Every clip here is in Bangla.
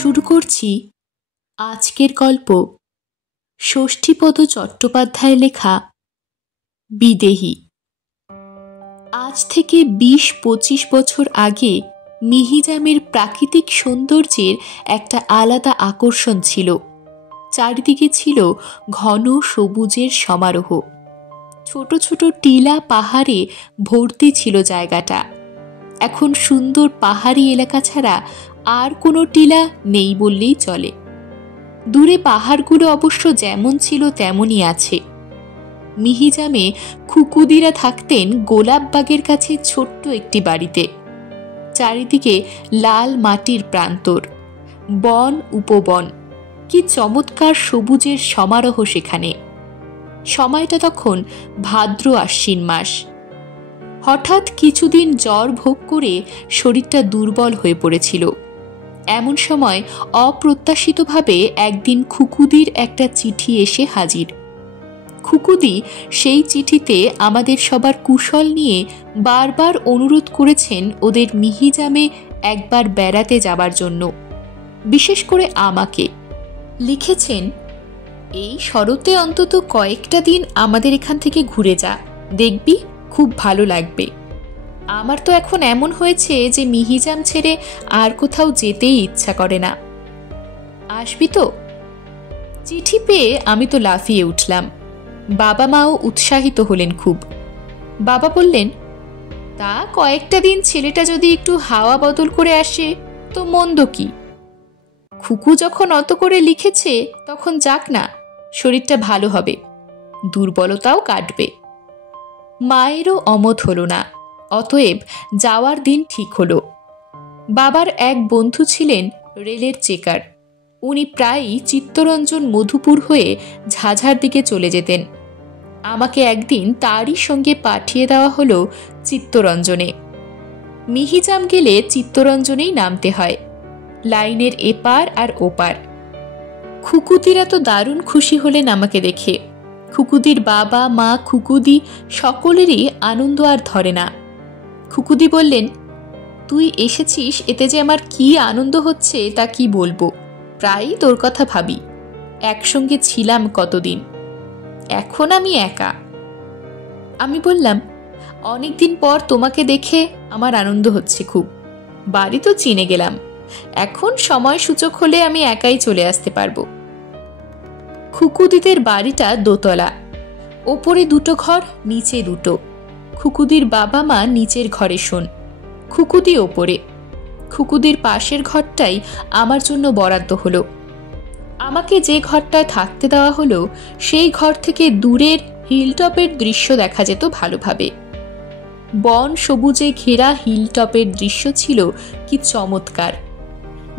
শুরু করছি আজকের গল্প ষষ্ঠীপদ চট্টোপাধ্যায়ের লেখা বিদেহী। আজ থেকে ২০-২৫ বছর আগে মিহিজামের প্রাকৃতিক সৌন্দর্যের একটা আলাদা আকর্ষণ ছিল। চারিদিকে ছিল ঘন সবুজের সমারোহ, ছোট ছোট টিলা পাহাড়ে ভর্তি ছিল জায়গাটা। এখন সুন্দর পাহাড়ি এলাকা ছাড়া আর কোনো টিলা নেই বললেই চলে। দূরে পাহাড়গুলো অবশ্য যেমন ছিল তেমনই আছে। মিহিজামে খুকুদিরা থাকতেন গোলাপবাগের কাছে ছোট্ট একটি বাড়িতে। চারিদিকে লাল মাটির প্রান্তর, বন উপবন, কি চমৎকার সবুজের সমারোহ সেখানে। সময়টা তখন ভাদ্র আশ্বিন মাস। হঠাৎ কিছুদিন জ্বর ভোগ করে শরীরটা দুর্বল হয়ে পড়েছিল। এমন সময় অপ্রত্যাশিতভাবে একদিন খুকুদির একটা চিঠি এসে হাজির। খুকুদি সেই চিঠিতে আমাদের সবার কুশল নিয়ে বারবার অনুরোধ করেছেন ওদের মিহিজামে একবার বেড়াতে যাবার জন্য। বিশেষ করে আমাকে লিখেছেন, এই শরতে অন্তত কয়েকটা দিন আমাদের এখান থেকে ঘুরে যা, দেখবি খুব ভালো লাগবে। আমার তো এখন এমন হয়েছে যে মিহিজাম ছেড়ে আর কোথাও যেতেই ইচ্ছা করে না। আসবি তো? চিঠি পেয়ে আমি তো লাফিয়ে উঠলাম। বাবা মাও উৎসাহিত হলেন খুব। বাবা বললেন, তা কয়েকটা দিন ছেলেটা যদি একটু হাওয়া বদল করে আসে তো মন্দ কি? খুকু যখন অত করে লিখেছে তখন যাক না, শরীরটা ভালো হবে, দুর্বলতাও কাটবে। মায়েরও অমত হলো না, অতএব যাওয়ার দিন ঠিক হলো। বাবার এক বন্ধু ছিলেন রেলের চেকার। উনি প্রায়ই চিত্তরঞ্জন মধুপুর হয়ে ঝাঝার দিকে চলে যেতেন। আমাকে একদিন তারই সঙ্গে পাঠিয়ে দেওয়া হলো চিত্তরঞ্জনে। মিহিজাম গেলে চিত্তরঞ্জনেই নামতে হয়, লাইনের এপার আর ওপার। খুকুদিরা তো দারুণ খুশি হলেন আমাকে দেখে। খুকুদির বাবা মা খুকুদি সকলেরই আনন্দ আর ধরে না। খুকুদি বললেন, তুই এসেছিস এতে যে আমার কি আনন্দ হচ্ছে তা কি বলবো, প্রায়ই তোর কথা ভাবি। একসঙ্গে ছিলাম কতদিন, এখন আমি একা। আমি বললাম, অনেকদিন পর তোমাকে দেখে আমার আনন্দ হচ্ছে খুব। বাড়ি তো চিনে গেলাম, এখন সময় সূচক হলে আমি একাই চলে আসতে পারবো। খুকুদিদের বাড়িটা দোতলা, ওপরে দুটো ঘর, নিচে দুটো। খুকুদির বাবা মা নিচের ঘরে শোন, খুকুদি ওপরে। খুকুদির পাশের ঘরটাই আমার জন্য বরাদ্দ হলো। আমাকে যে ঘরটায় থাকতে দেওয়া হলো সেই ঘর থেকে দূরের হিলটপের দৃশ্য দেখা যেত ভালোভাবে। বন সবুজে ঘেরা হিলটপের দৃশ্য ছিল কি চমৎকার।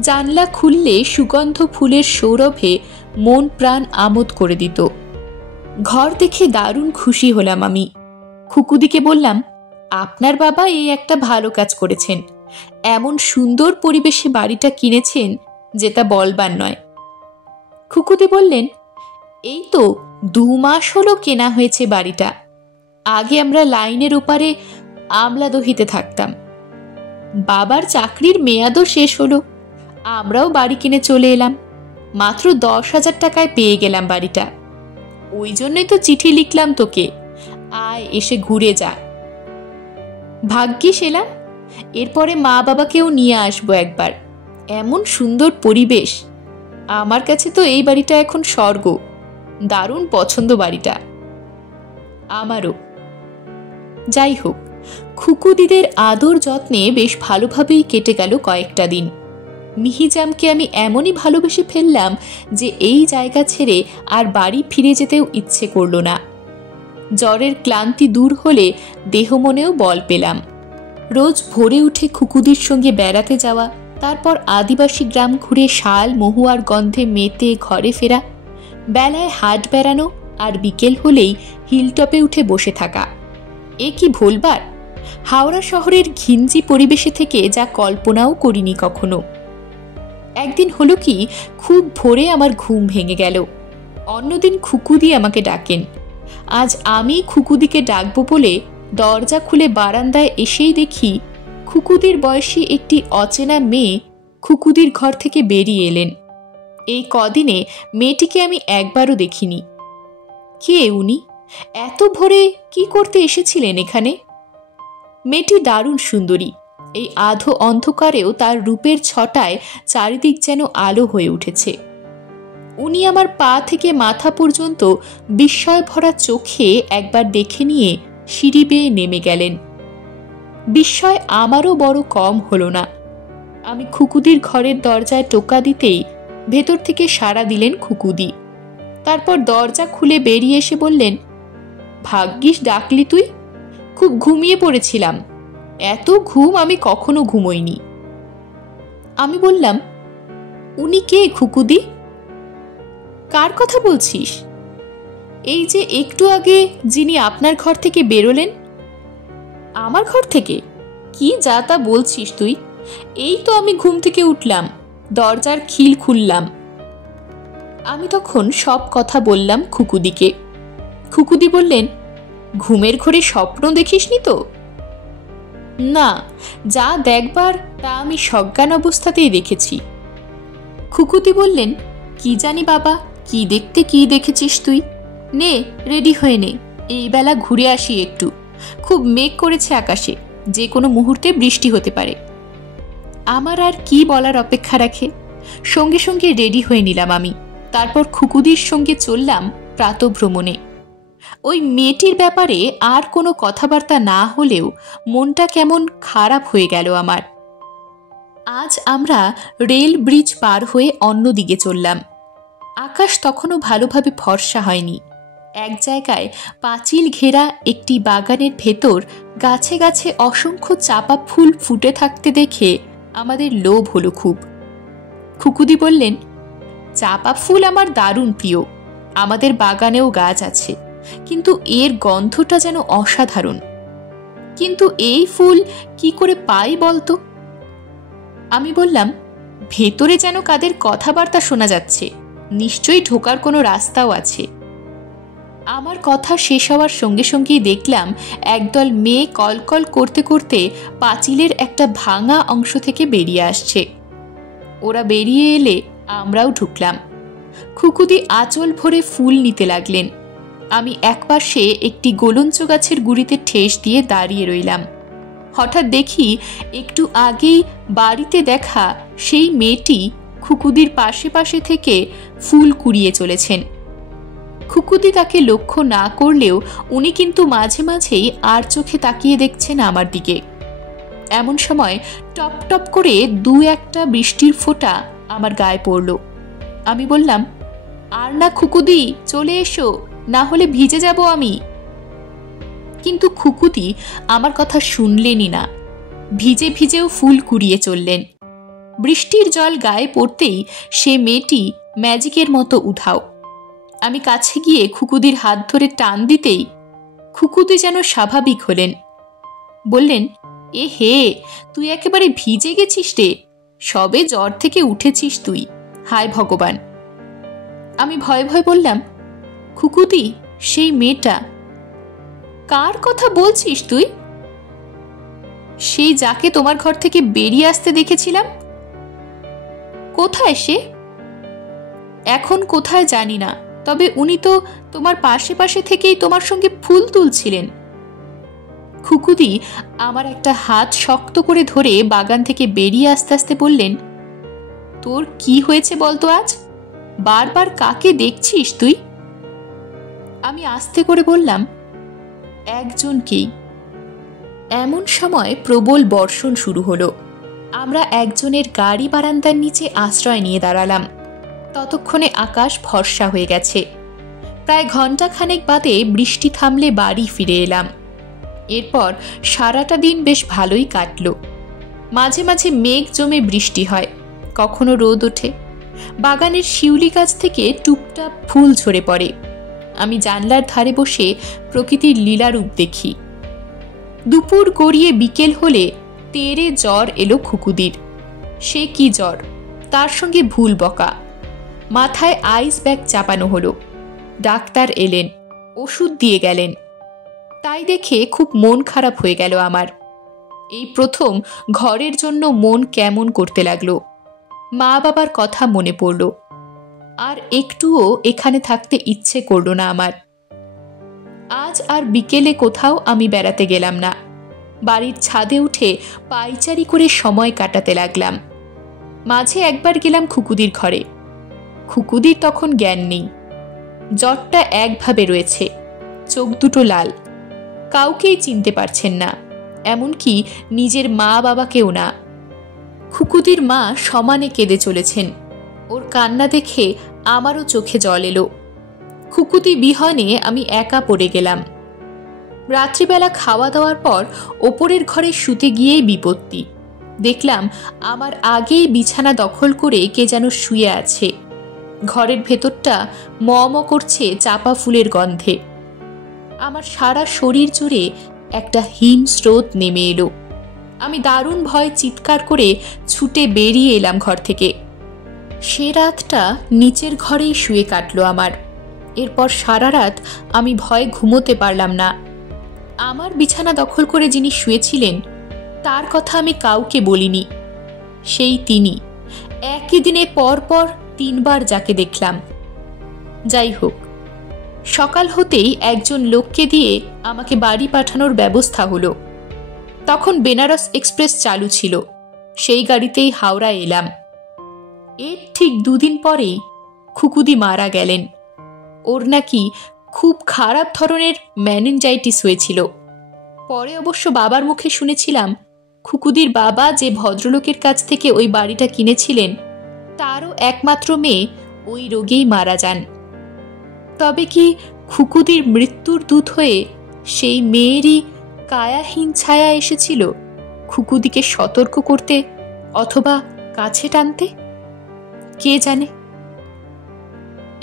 জানলা খুললে সুগন্ধ ফুলের সৌরভে মন প্রাণ আমোদ করে দিত। ঘর দেখে দারুণ খুশি হলাম আমি। খুকুদিকে বললাম, আপনার বাবা এই একটা ভালো কাজ করেছেন, এমন সুন্দর পরিবেশে বাড়িটা কিনেছেন যে তা বলবার নয়। খুকুদি বললেন, এই তো 2 মাস হলো কেনা হয়েছে বাড়িটা। আগে আমরা লাইনের ওপারে আমলাদহিতে থাকতাম। বাবার চাকরির মেয়াদও শেষ হলো, আমরাও বাড়ি কিনে চলে এলাম। মাত্র 10,000 টাকায় পেয়ে গেলাম বাড়িটা। ওই জন্যই তো চিঠি লিখলাম তোকে, আয় এসে ঘুরে যা। ভাগ্যিস এলাম, এরপরে মা বাবাকেও নিয়ে আসবো একবার। এমন সুন্দর পরিবেশ, আমার কাছে তো এই বাড়িটা এখন স্বর্গ। দারুণ পছন্দ বাড়িটা আমারও। যাই হোক, খুকুদিদের আদর যত্নে বেশ ভালোভাবেই কেটে গেল কয়েকটা দিন। মিহিজামকে আমি এমনই ভালোবেসে ফেললাম যে এই জায়গা ছেড়ে আর বাড়ি ফিরে যেতেও ইচ্ছে করল না। জ্বরের ক্লান্তি দূর হলে দেহ মনেও বল পেলাম। রোজ ভোরে উঠে খুকুদির সঙ্গে বেড়াতে যাওয়া, তারপর আদিবাসী গ্রাম ঘুরে শাল মহুয়ার গন্ধে মেতে ঘরে ফেরা, বেলায় হাট বেড়ানো, আর বিকেল হলেই হিলটপে উঠে বসে থাকা। এ কি ভোলবার! হাওড়া শহরের ঘিঞ্জি পরিবেশে থেকে যা কল্পনাও করিনি কখনো। একদিন হলো কি, খুব ভোরে আমার ঘুম ভেঙে গেল। অন্যদিন খুকুদি আমাকে ডাকেন, আজ আমি খুকুদিকে ডাকবো বলে দরজা খুলে বারান্দায় এসেই দেখি খুকুদির বয়সী একটি অচেনা মেয়ে খুকুদির ঘর থেকে বেরিয়ে এলেন। এই কদিনে মেয়েটিকে আমি একবারও দেখিনি। কে উনি? এত ভোরে কি করতে এসেছিলেন এখানে? মেয়েটি দারুণ সুন্দরী। এই আধো অন্ধকারেও তার রূপের ছটায় চারিদিক যেন আলো হয়ে উঠেছে। উনি আমার পা থেকে মাথা পর্যন্ত বিস্ময় ভরা চোখে একবার দেখে নিয়ে সিঁড়ি বেয়ে নেমে গেলেন। বিস্ময় আমারও বড় কম হলো না। আমি খুকুদির ঘরের দরজায় টোকা দিতেই ভেতর থেকে সাড়া দিলেন খুকুদি। তারপর দরজা খুলে বেরিয়ে এসে বললেন, ভাগ্যিস ডাকলি তুই, খুব ঘুমিয়ে পড়েছিলাম। এত ঘুম আমি কখনো ঘুমোইনি। আমি বললাম, উনি কে খুকুদি? কার কথা বলছিস? এই যে একটু আগে যিনি আপনার ঘর থেকে বেরোলেন। আমার ঘর থেকে? কি যা তা বলছিস তুই? এই তো আমি ঘুম থেকে উঠলাম, দরজার খিল খুললাম। আমি তখন সব কথা বললাম খুকুদিকে। খুকুদি বললেন, ঘুমের ঘরে স্বপ্ন দেখিসনি তো? না, যা দেখবার তা আমি সজ্ঞান অবস্থাতেই দেখেছি। খুকুদি বললেন, কি জানি বাবা, কি দেখেছিস তুই? নে, রেডি হয়ে নে, এই বেলা ঘুরে আসি একটু। খুব মেঘ করেছে আকাশে, যে কোনো মুহূর্তে বৃষ্টি হতে পারে। আমার আর কি বলার অপেক্ষা রাখে? সঙ্গে সঙ্গে রেডি হয়ে নিলাম আমি। তারপর খুকুদির সঙ্গে চললাম প্রাতভ্রমণে। ওই মেয়েটির ব্যাপারে আর কোনো কথাবার্তা না হলেও মনটা কেমন খারাপ হয়ে গেল আমার। আজ আমরা রেল ব্রিজ পার হয়ে অন্যদিকে চললাম। আকাশ তখনও ভালোভাবে ফর্সা হয়নি। এক জায়গায় পাঁচিল ঘেরা একটি বাগানের ভেতর গাছে গাছে অসংখ্য চাপা ফুল ফুটে থাকতে দেখে আমাদের লোভ হলো খুব। খুকুদি বললেন, চাপা ফুল আমার দারুণ প্রিয়। আমাদের বাগানেও গাছ আছে, কিন্তু এর গন্ধটা যেন অসাধারণ। কিন্তু এই ফুল কি করে পাই বলতো? আমি বললাম, ভেতরে যেন কাদের কথাবার্তা শোনা যাচ্ছে, নিশ্চয়ই ঢোকার কোনো রাস্তাও আছে। আমার কথা শেষ হওয়ার সঙ্গে সঙ্গেই দেখলাম একদল মেয়ে কলকল করতে করতে পাঁচিলের একটা ভাঙা অংশ থেকে বেরিয়ে আসছে। ওরা বেরিয়ে এলে আমরাও ঢুকলাম। খুকুদি আঁচল ভরে ফুল নিতে লাগলেন। আমি একপাশে একটি গোলঞ্চ গাছের গুড়িতে ঠেস দিয়ে দাঁড়িয়ে রইলাম। হঠাৎ দেখি একটু আগেই বাড়িতে দেখা সেই মেয়েটি খুকুদির পাশে পাশে থেকে ফুল কুড়িয়ে চলেছেন। খুকুদি তাকে লক্ষ্য না করলেও উনি কিন্তু মাঝে মাঝেই আর চোখে তাকিয়ে দেখছেন আমার দিকে। এমন সময় টপ টপ করে দু একটা বৃষ্টির ফোঁটা আমার গায়ে পড়ল। আমি বললাম, আর না খুকুদি, চলে এসো, না হলে ভিজে যাব আমি। কিন্তু খুকুদি আমার কথা শুনলেনই না। ভিজে ভিজেও ফুল কুড়িয়ে চললেন। বৃষ্টির জল গায়ে পড়তেই সে মেয়েটি ম্যাজিকের মতো উধাও। আমি কাছে গিয়ে খুকুদির হাত ধরে টান দিতেই খুকুদি যেন স্বাভাবিক হলেন। বললেন, এ হে, তুই একেবারে ভিজে গেছিস রে, সবে জ্বর থেকে উঠেছিস তুই, হায় ভগবান। আমি ভয়ে ভয়ে বললাম, খুকুদি, সেই মেয়েটা। কার কথা বলছিস তুই? সেই যাকে তোমার ঘর থেকে বেরিয়ে আসতে দেখেছিলাম। কোথায় সে? এখন কোথায় জানি না, তবে উনি তো তোমার পাশে পাশে থেকেই তোমার সঙ্গে ফুল তুলছিলেন। খুকুদি আমার একটা হাত শক্ত করে ধরে বাগান থেকে বেরিয়ে আস্তে আস্তে বললেন, তোর কি হয়েছে বলতো আজ? বারবার কাকে দেখছিস তুই? আমি আস্তে করে বললাম, একজনকেই। এমন সময় প্রবল বর্ষণ শুরু হলো। আমরা একজনের গাড়ি বারান্দার নিচে আশ্রয় নিয়ে দাঁড়ালাম। ততক্ষণে আকাশ ফর্সা হয়ে গেছে। প্রায় ঘণ্টাখানেক বাদে বৃষ্টি থামলে বাড়ি ফিরে এলাম। এরপর সারাটা দিন বেশ ভালোই কাটল। মাঝে মাঝে মেঘ জমে বৃষ্টি হয়, কখনো রোদ ওঠে। বাগানের শিউলি গাছ থেকে টুপটাপ ফুল ঝরে পড়ে। আমি জানলার ধারে বসে প্রকৃতির লীলারূপ দেখি। দুপুর গড়িয়ে বিকেল হলে তেরে জ্বর এলো খুকুদির। সে কি জ্বর, তার সঙ্গে ভুল বকা। মাথায় আইস ব্যাগ চাপানো হলো। ডাক্তার এলেন, ওষুধ দিয়ে গেলেন। তাই দেখে খুব মন খারাপ হয়ে গেল আমার। এই প্রথম ঘরের জন্য মন কেমন করতে লাগলো। মা বাবার কথা মনে পড়ল। আর একটুও এখানে থাকতে ইচ্ছে করল না আমার। আজ আর বিকেলে কোথাও আমি বেড়াতে গেলাম না। বাড়ির ছাদে উঠে পায়চারি করে সময় কাটাতে লাগলাম। মাঝে একবার গেলাম খুকুদির ঘরে। খুকুদির তখন জ্ঞান নেই। জ্বরটা একভাবে রয়েছে, চোখ দুটো লাল, কাউকেই চিনতে পারছেন না, এমনকি নিজের মা বাবাকেও না। খুকুদির মা সমানে কেঁদে চলেছেন। ওর কান্না দেখে আমারও চোখে জল এলো। খুকুদি বিহনে আমি একা পড়ে গেলাম। রাত্রিবেলা খাওয়া দাওয়ার পর ওপরের ঘরে শুতে গিয়েই বিপত্তি। দেখলাম আমার আগেই বিছানা দখল করে কে যেন শুয়ে আছে। ঘরের ভেতরটা ম ম করছে চাপা ফুলের গন্ধে। আমার সারা শরীর জুড়ে একটা হিম স্রোত নেমে এলো। আমি দারুণ ভয়ে চিৎকার করে ছুটে বেরিয়ে এলাম ঘর থেকে। সে রাতটা নিচের ঘরেই শুয়ে কাটলো আমার। এরপর সারা রাত আমি ভয়ে ঘুমোতে পারলাম না। আমার বিছানা দখল করে যিনি শুয়েছিলেন তার কথা আমি কাউকে বলিনি। সেই তিনি, একই দিনে পর পর 3 বার যাকে দেখলাম। যাই হোক, সকাল হতেই একজন লোককে দিয়ে আমাকে বাড়ি পাঠানোর ব্যবস্থা হলো। তখন বেনারস এক্সপ্রেস চালু ছিল। সেই গাড়িতেই হাওড়া এলাম। এর ঠিক 2 দিন পরেই খুকুদি মারা গেলেন। ওর নাকি খুব খারাপ ধরনের মেনিনজাইটিস হয়েছিল। পরে অবশ্য বাবার মুখে শুনেছিলাম খুকুদির বাবা যে ভদ্রলোকের কাছ থেকে ওই বাড়িটা কিনেছিলেন তারও একমাত্র মেয়ে ওই রোগেই মারা যান। তবে কি খুকুদির মৃত্যুর দূত হয়ে সেই মেয়েরই কায়াহীন ছায়া এসেছিল খুকুদিকে সতর্ক করতে অথবা কাছে টানতে? কে জানে।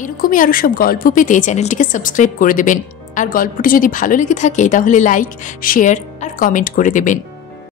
এরকমই আরও সব গল্প পেতে চ্যানেলটিকে সাবস্ক্রাইব করে দেবেন। আর গল্পটি যদি ভালো লেগে থাকে তাহলে লাইক, শেয়ার আর কমেন্ট করে দেবেন।